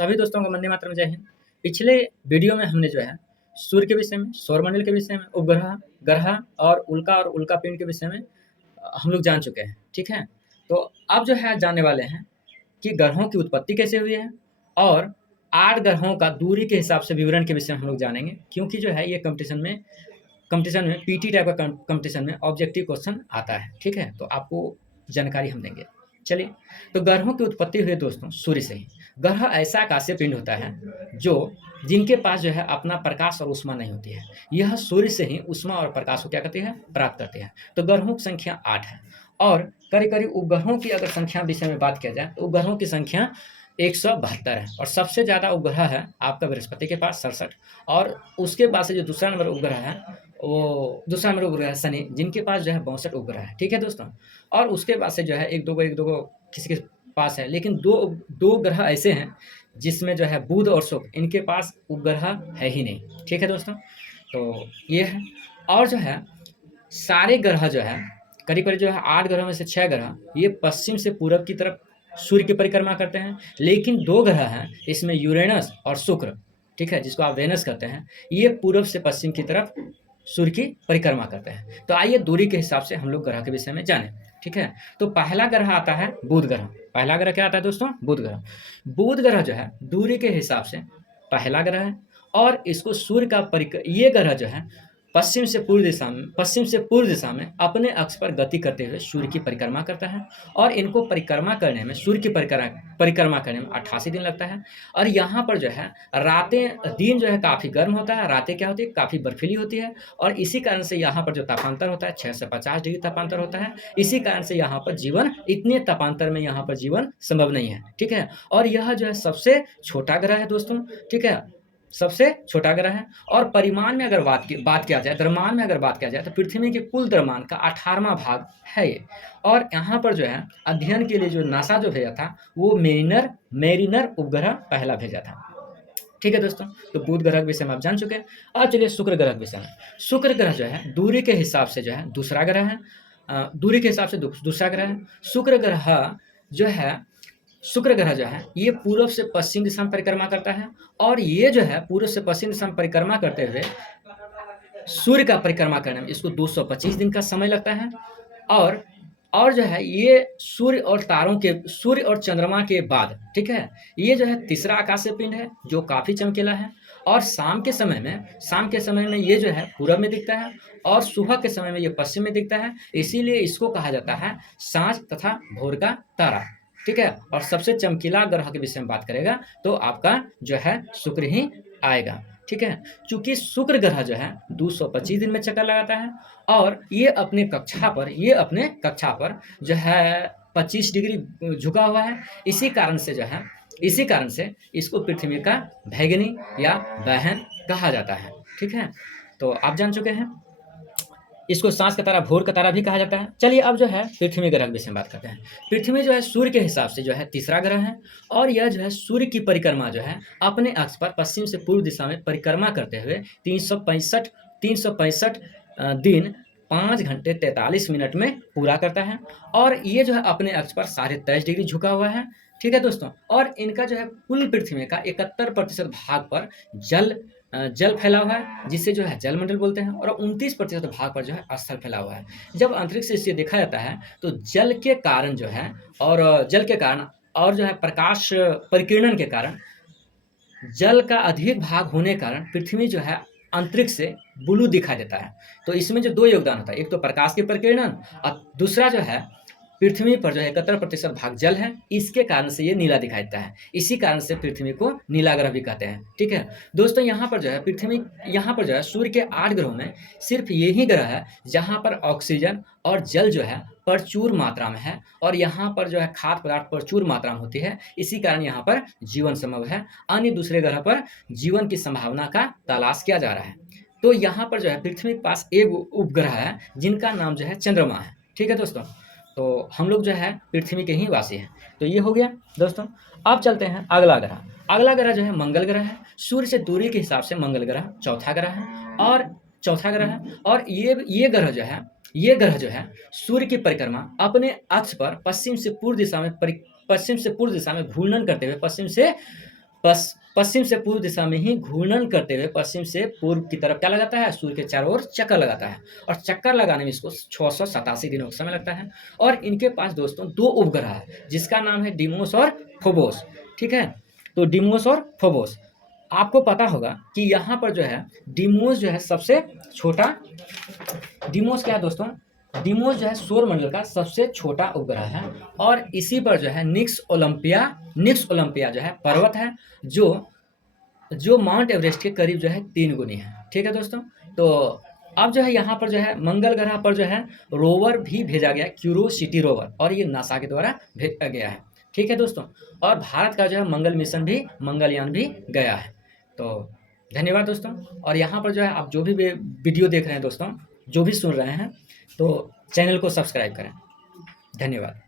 सभी दोस्तों को वंदे मातरम, जय हिंद। पिछले वीडियो में हमने जो है सूर्य के विषय में, सौरमंडल के विषय में, उपग्रह, ग्रह और उल्का पिंड के विषय में हम लोग जान चुके हैं, ठीक है। तो अब जो है जानने वाले हैं कि ग्रहों की उत्पत्ति कैसे हुई है और 8 ग्रहों का दूरी के हिसाब से विवरण के विषय में हम लोग जानेंगे, क्योंकि जो है ये कंपटीशन में पीटी टाइप का कंपटीशन में ऑब्जेक्टिव क्वेश्चन आता है, ठीक है। तो आपको जानकारी हम देंगे। चलिए, तो ग्रहों की उत्पत्ति हुई दोस्तों सूर्य से ही। ग्रह ऐसा आकाशीय पिंड होता है जो जिनके पास जो है अपना प्रकाश और ऊष्मा नहीं होती है। यह सूर्य से ही ऊष्मा और प्रकाश को क्या करती है, प्राप्त करते हैं। तो ग्रहों की संख्या 8 है और करीब करीब उपग्रहों की अगर संख्या विषय में बात किया जाए तो उपग्रहों की संख्या 172 है और सबसे ज़्यादा उपग्रह है आपका बृहस्पति के पास 67, और उसके बाद से जो दूसरा नंबर उपग्रह है वो दूसरा नंबर उपग्रह है शनि, जिनके पास जो है 62 उपग्रह है, ठीक है दोस्तों। और उसके बाद से जो है एक दो को किसी के पास है, लेकिन दो ग्रह ऐसे हैं जिसमें जो है बुध और शुक्र, इनके पास उपग्रह है ही नहीं, ठीक है दोस्तों। तो ये है, और जो है सारे ग्रह जो है करीब करीब जो है 8 ग्रहों में से 6 ग्रह ये पश्चिम से पूरब की तरफ सूर्य की परिक्रमा करते हैं, लेकिन 2 ग्रह हैं इसमें यूरेनस और शुक्र, ठीक है, जिसको आप वेनस कहते हैं, ये पूरब से पश्चिम की तरफ सूर्य की परिक्रमा करते हैं। तो आइए दूरी के हिसाब से हम लोग ग्रह के विषय में जानें, ठीक है। तो पहला ग्रह आता है बुध ग्रह। पहला ग्रह क्या आता है दोस्तों? बुध ग्रह। बुध ग्रह जो है दूरी के हिसाब से पहला ग्रह है और इसको सूर्य का ये ग्रह जो है पश्चिम से पूर्व दिशा में अपने अक्ष पर गति करते हुए सूर्य की परिक्रमा करता है, और इनको परिक्रमा करने में, सूर्य की परिक्रमा करने में 88 दिन लगता है। और यहाँ पर जो है दिन जो है काफ़ी गर्म होता है, रातें क्या होती है, काफ़ी बर्फीली होती है, और इसी कारण से यहाँ पर जो तापांतर होता है 6 से 50 डिग्री तापांतर होता है। इसी कारण से यहाँ पर जीवन, इतने तापांतर में यहाँ पर जीवन संभव नहीं है, ठीक है। और यह जो है सबसे छोटा ग्रह है दोस्तों, ठीक है, सबसे छोटा ग्रह है। और परिमाण में अगर बात किया जाए, द्रव्यमान में अगर बात किया जाए तो पृथ्वी के कुल द्रव्यमान का 18वां भाग है ये। और यहाँ पर जो है अध्ययन के लिए जो नासा जो भेजा था वो मेरिनर उपग्रह पहला भेजा था, ठीक है दोस्तों। तो बुध ग्रह के विषय में आप जान चुके हैं। अब चलिए शुक्र ग्रह के विषय में। शुक्र ग्रह जो है दूरी के हिसाब से जो है दूसरा ग्रह है, दूरी के हिसाब से दूसरा ग्रह है। शुक्र ग्रह जो है ये पूर्व से पश्चिम दिशा में परिक्रमा करता है, और ये जो है पूर्व से पश्चिम दिशा में परिक्रमा करते हुए सूर्य का परिक्रमा करने में इसको 225 दिन का समय लगता है। और जो है ये सूर्य और चंद्रमा के बाद, ठीक है, ये जो है तीसरा आकाशीय पिंड है जो काफ़ी चमकीला है। और शाम के समय में ये जो है पूरब में दिखता है और सुबह के समय में ये पश्चिम में दिखता है। इसीलिए इसको कहा जाता है सांझ तथा भोर का तारा, ठीक है। और सबसे चमकीला ग्रह के विषय में बात करेगा तो आपका जो है शुक्र ही आएगा, ठीक है। चूंकि शुक्र ग्रह जो है 225 दिन में चक्कर लगाता है और ये अपने कक्षा पर जो है 25 डिग्री झुका हुआ है। इसी कारण से इसको पृथ्वी का भैगनी या बहन कहा जाता है, ठीक है। तो आप जान चुके हैं, इसको सांझ का तारा, भोर का तारा भी कहा जाता है। चलिए अब जो है पृथ्वी ग्रह के विषय में बात करते हैं। पृथ्वी जो है सूर्य के हिसाब से जो है तीसरा ग्रह है, और यह जो है सूर्य की परिक्रमा जो है अपने अक्ष पर पश्चिम से पूर्व दिशा में परिक्रमा करते हुए 365 दिन 5 घंटे 43 मिनट में पूरा करता है। और ये जो है अपने अक्ष पर 23.5 डिग्री झुका हुआ है, ठीक है दोस्तों। और इनका जो है कुल पृथ्वी का 71% भाग पर जल फैला हुआ है, जिसे जो है जलमंडल बोलते हैं, और 29% भाग पर जो है स्थल फैला हुआ है। जब अंतरिक्ष से इसे देखा जाता है तो जल के कारण और जो है प्रकाश परिकिरण के कारण, जल का अधिक भाग होने के कारण पृथ्वी जो है अंतरिक्ष से ब्लू दिखाई देता है। तो इसमें जो 2 योगदान होता है, एक तो प्रकाश के परिकिरण और दूसरा जो है पृथ्वी पर जो है 71% भाग जल है, इसके कारण से ये नीला दिखाई देता है। इसी कारण से पृथ्वी को नीला ग्रह भी कहते हैं, ठीक है दोस्तों। यहाँ पर जो है सूर्य के 8 ग्रहों में सिर्फ यही ग्रह है जहाँ पर ऑक्सीजन और जल जो है प्रचुर मात्रा में है, और यहाँ पर जो है खाद्य पदार्थ प्रचुर मात्रा में होती है। इसी कारण यहाँ पर जीवन संभव है। अन्य दूसरे ग्रह पर जीवन की संभावना का तलाश किया जा रहा है। तो यहाँ पर जो है पृथ्वी के पास एक उपग्रह है जिनका नाम जो है चंद्रमा है, ठीक है दोस्तों। तो हम लोग जो है पृथ्वी के ही वासी हैं। तो ये हो गया दोस्तों। अब चलते हैं अगला ग्रह जो है मंगल ग्रह है। सूर्य से दूरी के हिसाब से मंगल ग्रह चौथा ग्रह है। और ये ग्रह जो है सूर्य की परिक्रमा अपने अक्ष पर पश्चिम से पूर्व दिशा में घूर्णन करते हुए पश्चिम से पश्चिम से पूर्व दिशा में ही घूर्णन करते हुए पश्चिम से पूर्व की तरफ क्या लगाता है, सूर्य के चारों ओर चक्कर लगाता है, और चक्कर लगाने में इसको 687 दिनों का समय लगता है। और इनके पास दोस्तों 2 उपग्रह है जिसका नाम है डिमोस और फोबोस, ठीक है। तो डिमोस और फोबोस, आपको पता होगा कि यहाँ पर जो है डिमोस जो है सबसे छोटा, डिमोस क्या है दोस्तों, डिमोस जो है सौरमंडल का सबसे छोटा उपग्रह है, और इसी पर जो है निक्स ओलंपिया जो है पर्वत है, जो माउंट एवरेस्ट के करीब जो है 3 गुनी है, ठीक है दोस्तों। तो अब जो है यहाँ पर जो है मंगल ग्रह पर जो है रोवर भी भेजा गया, क्यूरोसिटी रोवर, और ये नासा के द्वारा भेजा गया है, ठीक है दोस्तों। और भारत का जो है मंगल मिशन भी, मंगलयान भी गया है। तो धन्यवाद दोस्तों। और यहाँ पर जो है आप जो भी वीडियो देख रहे हैं दोस्तों, जो भी सुन रहे हैं, तो चैनल को सब्सक्राइब करें। धन्यवाद।